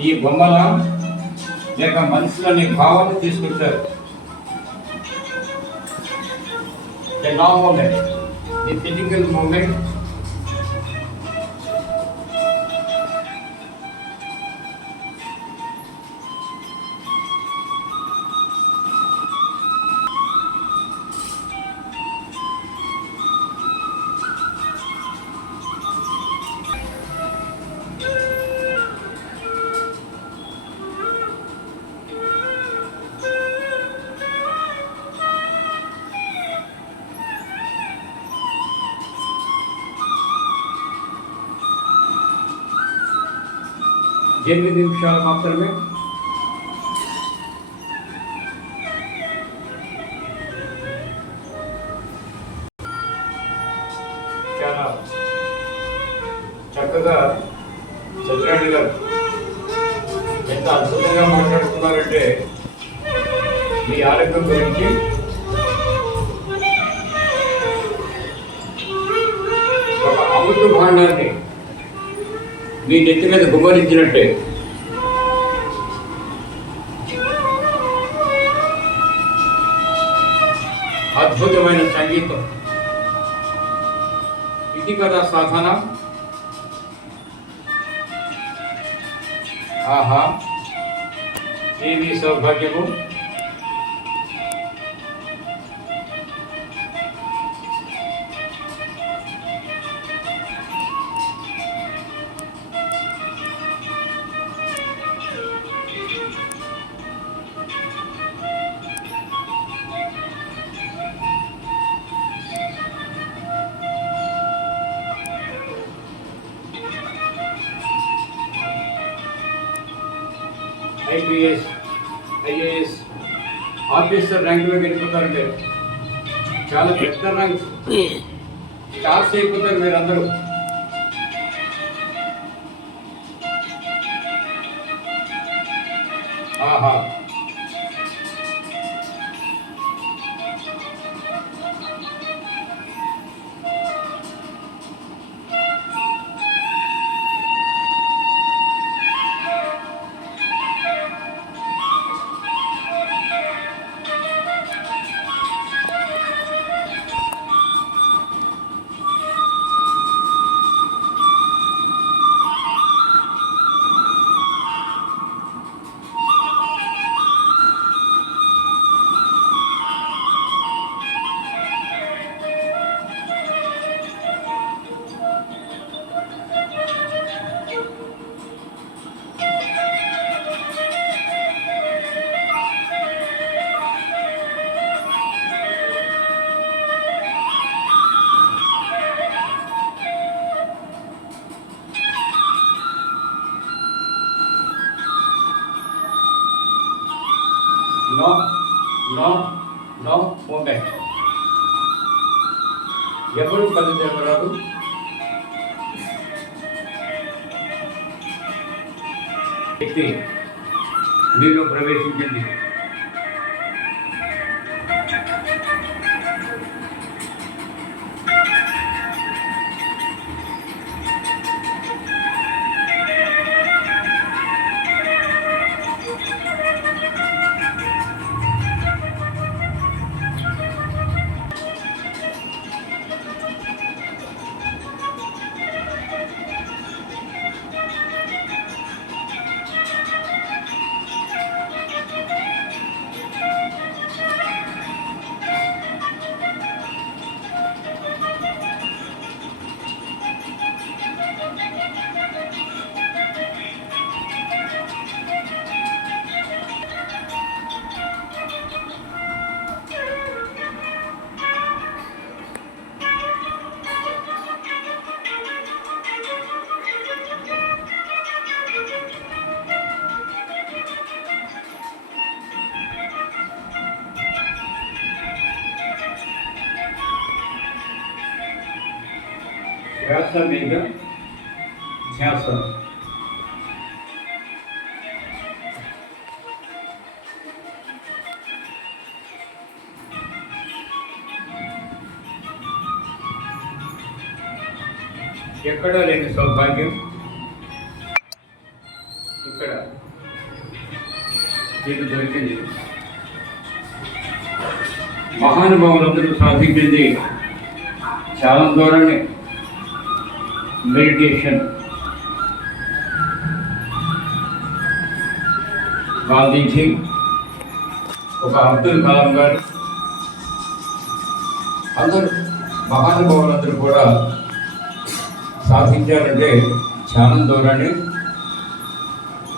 ఈ బొమ్మల లేక మనుషులని భావాలు తీసుకొచ్చారు. The now moment, the physical moment. ఎనిమిది నిమిషాలు మాత్రమే. చాలా చక్కగా చంద్రారెడ్డి గారు ఎంత అద్భుతంగా మాట్లాడుతున్నారంటే మీ ఆరోగ్యం గురించి. ఒక అమృత భాండాన్ని మీ నెత్తి మీద గుమ్మరించినట్టే అద్భుతమైన సంగీతం. ఇది కదా సాధన. ఆహా, ఏమి సౌభాగ్యము. ఐపీఎస్, ఐఏఎస్ ఆఫీసర్ ర్యాంకులో వెళ్ళిపోతారు మీరు. చాలా పెద్ద ర్యాంక్స్, స్టార్స్ అయిపోతారు మీరందరూ. ఆహా, no, no, no moment. ఎవరు కళ్ళు తెరవరాదు. వ్యక్తి మీలో ప్రవేశించింది. ధ్యాస మీద ధ్యాస. ఎక్కడా లేని సౌభాగ్యం ఇక్కడ మీకు దొరికింది. మహానుభావులందరూ సాధించింది చాలా ధోరణి, మెడిటేషన్. గాంధీజీ, ఒక అబ్దుల్ కలాం గారు, అందరూ మహానుభావులందరూ కూడా సాధించారంటే చాలా ధోరణి,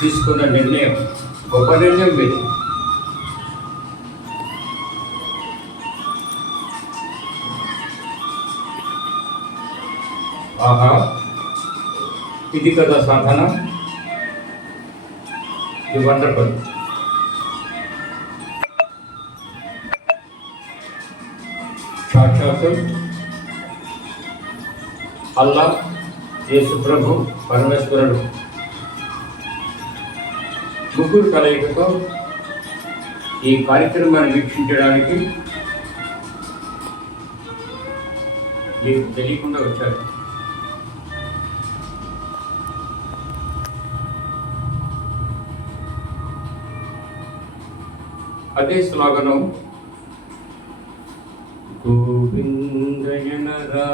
తీసుకున్న నిర్ణయం గొప్ప నిర్ణయం ఇది. ఆహా, ఇది కదా సాధన, ఇది వండర్ఫుల్. సాక్షాత్తు అల్లా, యేసు ప్రభు, పరమేశ్వరుడు ముగ్గురు కలయికతో ఈ కార్యక్రమాన్ని వీక్షించడానికి మీకు తెలియకుండా వచ్చారు. అదే స్లోగనం, గోవిందయనరా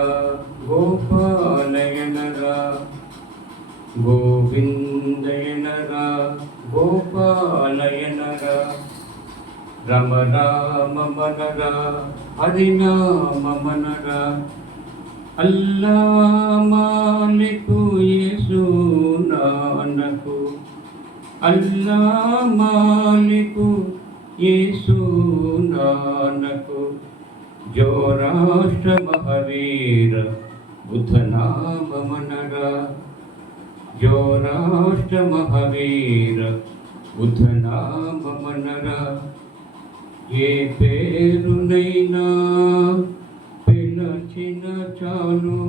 గోపాలయనరా, గోవిందయనరా గోపాలయనరా, రమ రామ మనరా హరినామ మనరా, అల్లా మాలికు యేసు నానకు, అల్లా మాలికు యేసు నానకు, जो राष्ट्र महावीर बुद्ध नाम मनरा, जो राष्ट्र महावीर बुद्ध नाम मनरा, ये पेरुनैना पिलचिन चालू,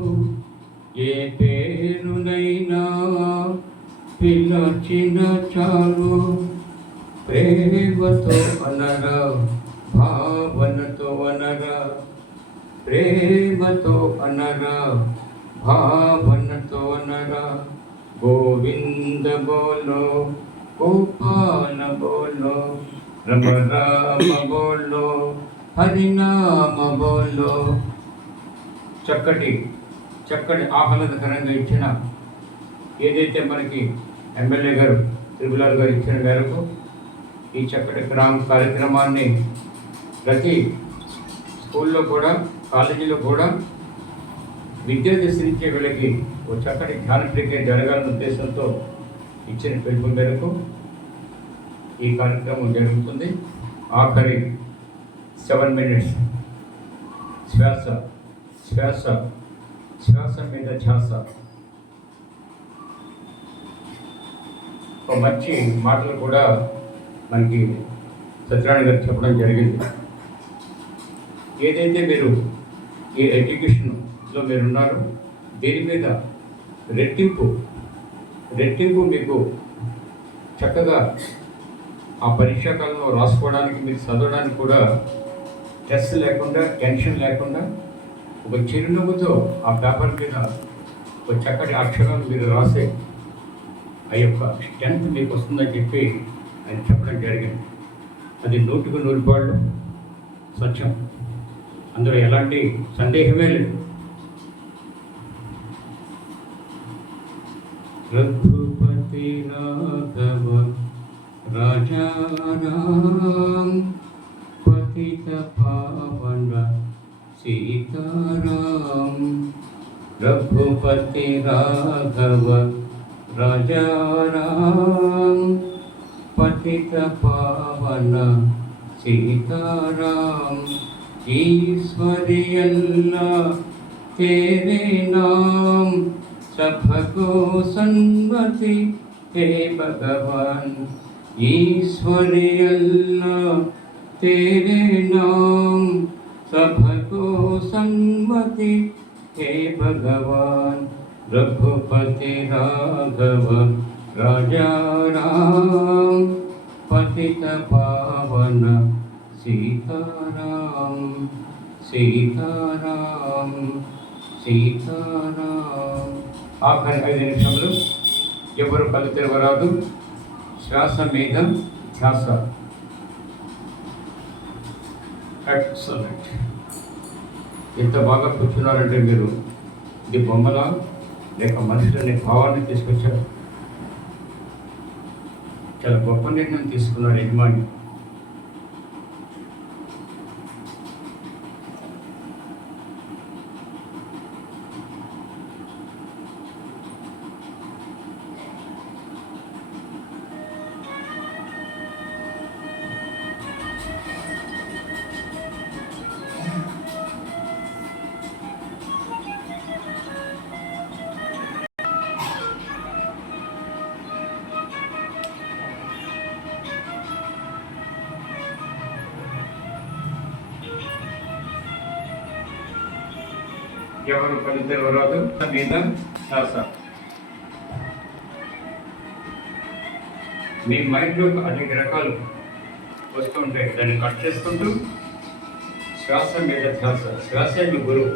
ये पेरुनैना पिलचिन चालू, प्रेमतो అనరా, భావనతో అనరా, ప్రేమతో అనరా, భావనతో అనరా, గోవింద బోలో గోపాల బోలో, రమ రామ బోలో హరినామ బోలో. చక్కటి ఆహ్లాదకరంగా ఇచ్చిన, ఏదైతే మనకి ఎమ్మెల్యే గారు త్రిపులాల్ గారు ఇచ్చిన మేరకు ఈ చక్కటి కార్యక్రమాన్ని ప్రతి స్కూల్లో కూడా, కాలేజీలో కూడా విద్యా దశించే వీళ్ళకి ఒక చక్కటి ధ్యాన ప్రక్రియ జరగాలన్న ఉద్దేశంతో ఇచ్చిన పిలుపు మేరకు ఈ కార్యక్రమం జరుగుతుంది. ఆఖరి 7 minutes శ్వాస శ్వాస శ్వాస మీద ధ్యాస. ఒక మంచి మాటలు కూడా మనకి సత్యనారాయణ గారు చెప్పడం జరిగింది. ఏదైతే మీరు ఈ ఎడ్యుకేషన్లో మీరున్నారో దీని మీద రెట్టింపు మీకు చక్కగా ఆ పరీక్షా కాలంలో రాసుకోవడానికి, మీరు చదవడానికి కూడా స్ట్రెస్ లేకుండా, టెన్షన్ లేకుండా ఒక చిరునవ్వుతో ఆ పేపర్ మీద ఒక చక్కటి అక్షరాలు మీరు రాసే ఆ యొక్క స్ట్రెంత్ మీకు వస్తుందని చెప్పి ఆయన చెప్పడం జరిగింది. అది 100కు 100 సత్యం, అందులో ఎలాంటి సందేహమే లేదు. రఘుపతి రాఘవ రాజారాం, పతిత పావన సీతారాం, రఘుపతి రాఘవ రాజారాం, पतित पावन सीताराम। ईश्वरी अल्लाह तेरे नाम सबको सन्मति हे भगवान। ईश्वरी अल्लाह तेरे नाम सबको सन्मति हे भगवान। रघुपति राघव राजा राम पतित पावन सीताराम सीताराम सीताराम। ఆఖరి 5 నిమిషాలు ఎవరు కళ్ళు తెరవరాదు. శ్వాస మీద ధ్యాస. ఎక్సలెంట్. ఎంత బాగా కూర్చున్నారంటే మీరు ఇది బొమ్మలా లేక మనుషులనే భావాన్ని తీసుకొచ్చారు. చాలా గొప్ప నిర్ణయం తీసుకున్నారు యజమాని. ఎవరు పలితేరు రాదు మీద శ్వాస. మీ మైండ్లో అనేక రకాలు వస్తుంటాయి, దాన్ని కట్ చేసుకుంటూ శ్వాస మీద ధ్యాస. శ్వాసే మీ గురువు.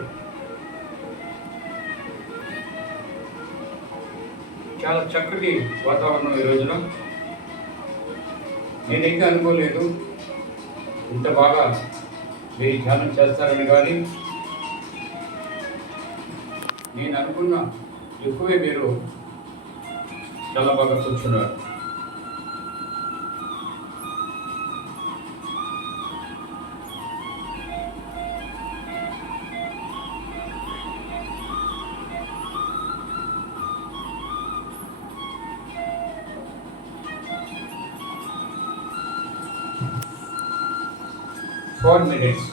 చాలా చక్కటి వాతావరణం ఈ రోజున. నేనైతే అనుకోలేదు ఇంత బాగా మీరు ధ్యానం చేస్తారని, కానీ నేను అనుకున్న ఎక్కువే మీరు చాలా బాగా కూర్చున్నారు. Four minutes.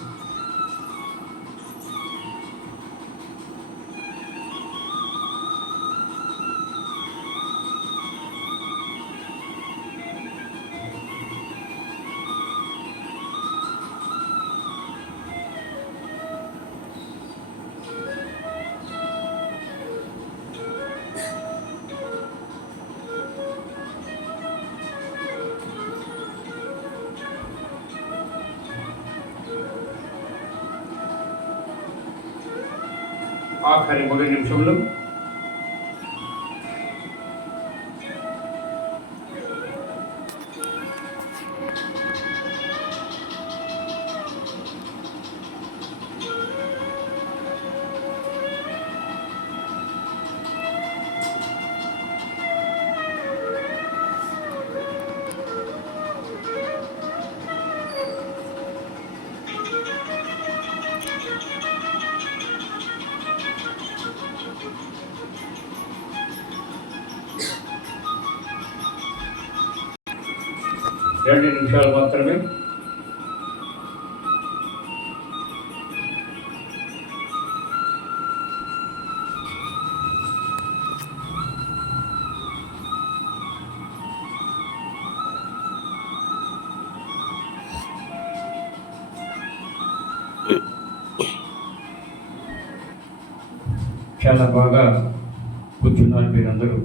ఆఖరి 3 నిమిషంలో రెండు నిమిషాలు మాత్రమే. చాలా బాగా కూర్చున్నారు మీరందరూ.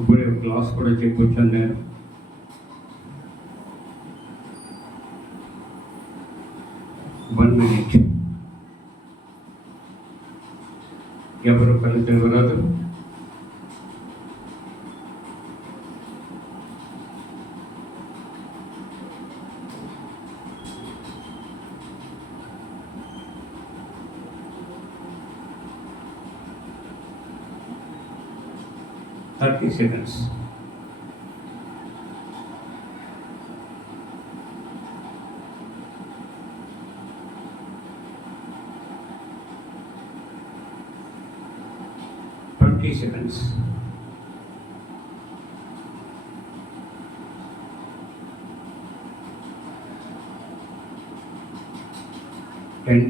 ఇప్పుడే క్లాస్ కూడా చెప్పొచ్చాను నేను. One minute. ఎవరు కళ్ళు తెరవరాదు. Thirty seconds. Seconds. 10,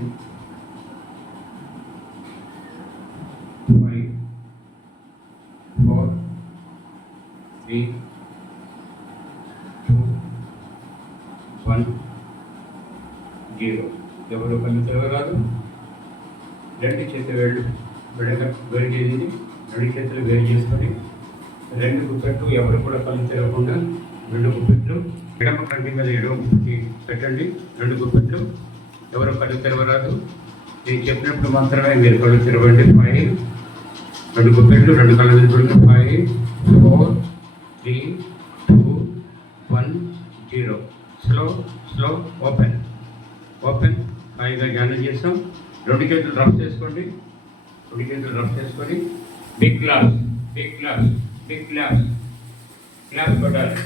5, 4, 3, 2, 1, 0. ఎవరు కళ్ళు తెరవరాదు. రెండు చేతి వేళ్ళు విడగా వేరు చేసింది. రెండు చేతులు వేరు చేసుకొని రెండు గుప్పెట్లు, ఎవరు కూడా కళ్ళు తెరవకుండా రెండు గుప్పెట్లు ఎడమ కంటి మీద ఎడమ గుప్పెట్టి పెట్టండి. రెండు గుప్పెట్లు, ఎవరు కళ్ళు తెరవరాదు. నేను చెప్పినప్పుడు మాత్రమే మీరు కళ్ళు తెరవండి. 5, 2 గుప్పెట్లు 2 కళ్ళ నిద్రలు 5 4 3 2 1 0. Slow open. హాయిగా ధ్యానం చేస్తాం. 2 చేతులు రఫ్ చేసుకోండి. బిగ్ క్లాస్ కొట్టాలి.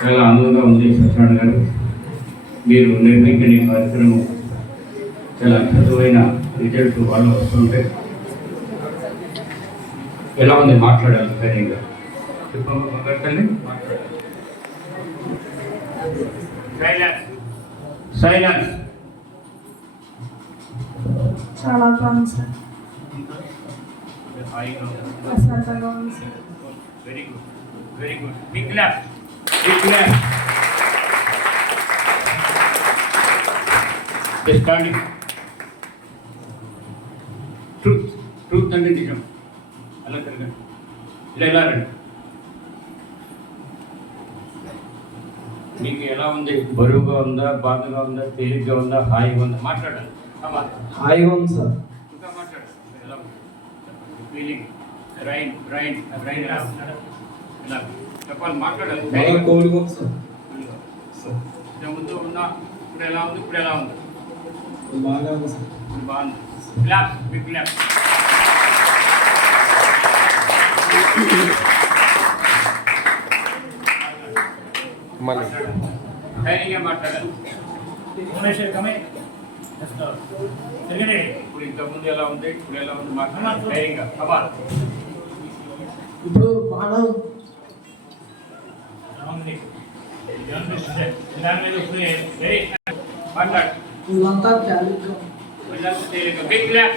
చాలా ఆనందంగా ఉంది సత్యనారాయణ గారు. మీరు నిర్వహించిన ఈ కార్యక్రమం చాలా అద్భుతమైన రిజల్ట్ వాళ్ళు వస్తుంటే ఎలా ఉంది మాట్లాడాలి ధైర్యంగా సైలెన్స్. చాలా బాగుంది సార్. ప్రశాంతంగా ఉంది sir. Very good. Big clap. Truth అంటే నిజం. అలా తిరగండి. ఇలా రండి. మీకు ఎలా ఉంది? బరువుగా ఉందా, బాధగా ఉందా, తేలిగ్గా ఉందా, హాయిగా ఉందా? మాట్లాడాలి. హాయిగా ఉంది సార్. ఇంకా మాట్లాడాలి. ఎలా ఉంది ఫీలింగ్? రైన్ ఇలా చెప్పాలి, మాట్లాడాలి. కోలుగా ఉంది సార్. ముందు ఉన్నా ఇప్పుడు ఎలా ఉంది? బాగా ఉంది సార్. బాగుంది. Clap, big clap. ధైర్యంగా మాట్లాడాలి. ఇప్పుడు ఇంతకుముందు ఎలా ఉంది, ఇప్పుడు ఎలా ఉంది? మాట్లాడాలి ధైర్యంగా. ఇప్పుడు బాగా మాట్లాడు. ఇదంతా క్యాలిక్గా బిగ్ క్లాప్.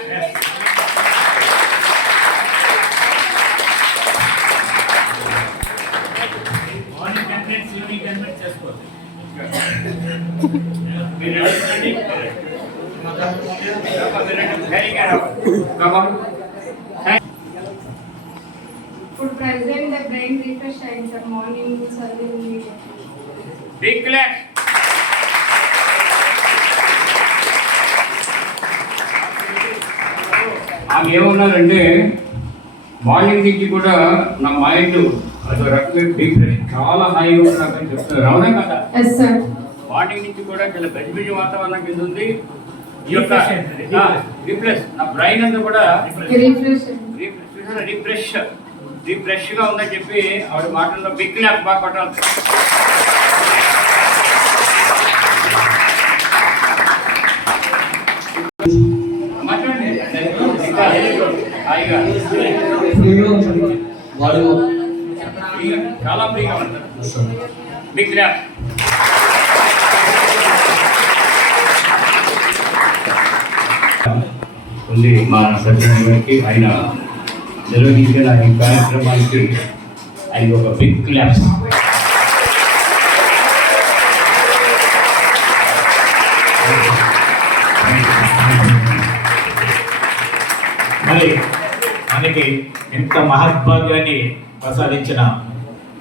ఇప్పుడు ప్రెసెంట్ బ్రెయిన్ రిఫ్రెష్ అయింది సార్. మార్నింగ్ చదివింది. Big clap. ఆమె ఏమన్నారంటే మార్నింగ్ నుంచి కూడా నా మైండ్ అది రకమైన రిఫ్రెష్ చాలా హాయిగా ఉన్నాకని చెప్తున్నారు. అవునా కదా? మార్నింగ్ నుంచి కూడా చాలా గజిబిజి వాతావరణం కింద ఉంది. ఈ యొక్క రిఫ్రెష్ నా బ్రెయిన్ అంతా కూడా రిఫ్రెష్గా ఉందని చెప్పి ఆవిడ మాటల్లో బిగ్ క్లాప్ బాగా కొట్టాలి. మాట్లాడండి హాయిగా. చాలా ఫ్రీగా ఉంటారు. Big clap. ఉంది మా సత్యనారాయణ గారికి. ఆయన నిర్వహించిన ఈ కార్యక్రమానికి ఆయన ఒక బిగ్ క్లాప్స్. మరి మనకి ఎంత మహద్భాగ్యాన్ని ప్రసాదించిన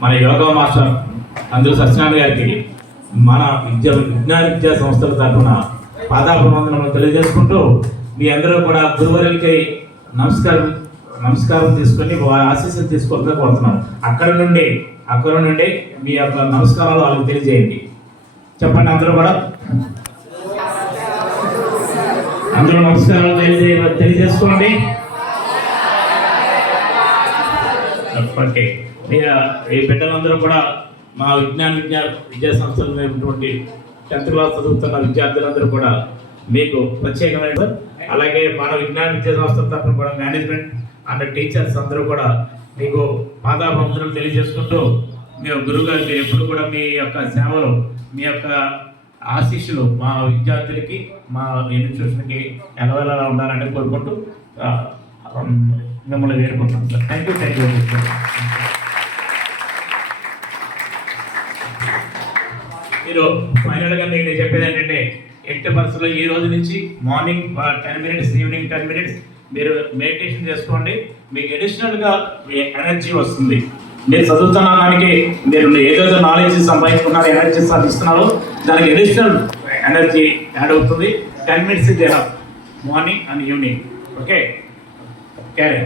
మన యోగా మాస్టర్ అందరూ సత్యనారాయణ గారికి మన విజ్ఞాన విద్యా సంస్థల తరఫున పాదాభివందనలు తెలియజేసుకుంటూ మీ అందరూ కూడా గురువులకి నమస్కారం తీసుకొని వారి ఆశీస్సులు తీసుకోవాలని కోరుతున్నాం. అక్కడ నుండి మీ యొక్క నమస్కారాలు వాళ్ళకి తెలియజేయండి. చెప్పండి అందరూ కూడా. అందరూ నమస్కారాలు తెలియజేసుకోండి. ఓకే. ఈ బిడ్డలందరూ కూడా మా విద్యా సంస్థలు ఉన్నటువంటి 10th క్లాస్ చదువుతున్న విద్యార్థులందరూ కూడా మీకు ప్రత్యేకమైన, అలాగే మన విజ్ఞాన విద్యా సంస్థల తరఫున కూడా మేనేజ్మెంట్ అండ్ టీచర్స్ అందరూ కూడా మీకు పాదాభివందనలు తెలియజేసుకుంటూ మీ గురువు గారు మీరు ఎప్పుడు కూడా మీ యొక్క సేవలు, మీ యొక్క ఆశీస్సులు మా విద్యార్థులకి, మా ఇన్స్టిట్యూషన్కి ఎలవేలా ఉండాలని కోరుకుంటూ మిమ్మల్ని వేడుకుంటున్నాం సార్. Thank you. మీరు ఫైనల్గా నేను చెప్పేది ఏంటంటే ఎట్టి పరిస్థితుల్లో ఈ రోజు నుంచి మార్నింగ్ 10 minutes, ఈవినింగ్ 10 minutes మీరు మెడిటేషన్ చేసుకోండి. మీకు అడిషనల్గా ఎనర్జీ వస్తుంది. మీరు చదువుతున్న దానికి మీరు ఏదైతే నాలెడ్జ్ సంపాదించుకున్నారు, ఎనర్జీ సాధిస్తున్నారు, దానికి అడిషనల్ ఎనర్జీ యాడ్ అవుతుంది. 10 minutes is enough, morning and evening. Okay, carry.